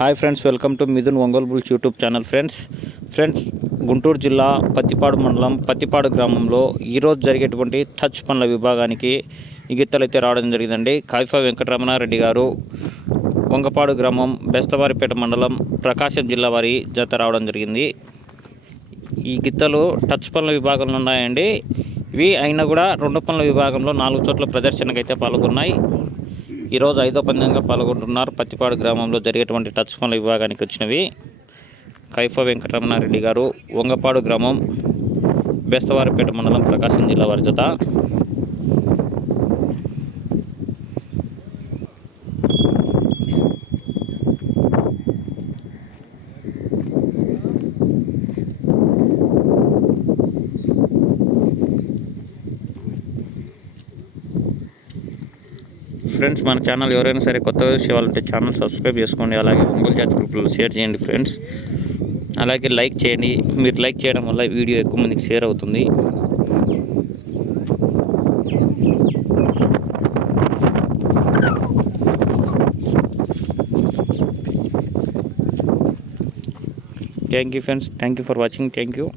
Hi friends welcome to Mithun Ongole bulls YouTube channel friends. Friends Guntur జిల్లా పత్తిపాడు మండలం పత్తిపాడు గ్రామంలో ఈరోజు జరిగేటువంటి టచ్ పనుల విభాగానికి ఈ అయితే రావడం జరిగిందండి. కాయిఫా వెంకటరమణారెడ్డి గారు వంగపాడు గ్రామం బెస్తవారిపేట మండలం ప్రకాశం జిల్లా వారి జత రావడం జరిగింది. ఈ గిత్తలు టచ్ పనుల విభాగంలో ఉన్నాయండి. ఇవి అయినా కూడా రెండు పనుల విభాగంలో నాలుగు చోట్ల ప్రదర్శనకైతే పాల్గొన్నాయి. ఈరోజు ఐదో పందెంగా పాల్గొంటున్నారు. పత్తిపాడు గ్రామంలో జరిగేటువంటి టచ్ ఫోన్ల విభాగానికి వచ్చినవి కైఫా వెంకటరమణారెడ్డి గారు వంగపాడు గ్రామం బెస్తవారిపేట మండలం ప్రకాశం జిల్లా వారి జత. ఫ్రెండ్స్ మన ఛానల్ ఎవరైనా సరే కొత్తగా చేయాలంటే ఛానల్ సబ్స్క్రైబ్ చేసుకోండి. అలాగే ఒంగోలు జాతి గ్రూప్లో షేర్ చేయండి ఫ్రెండ్స్. అలాగే లైక్ చేయండి. మీరు లైక్ చేయడం వల్ల వీడియో ఎక్కువ మందికి షేర్ అవుతుంది. Thank you friends thank you for watching thank you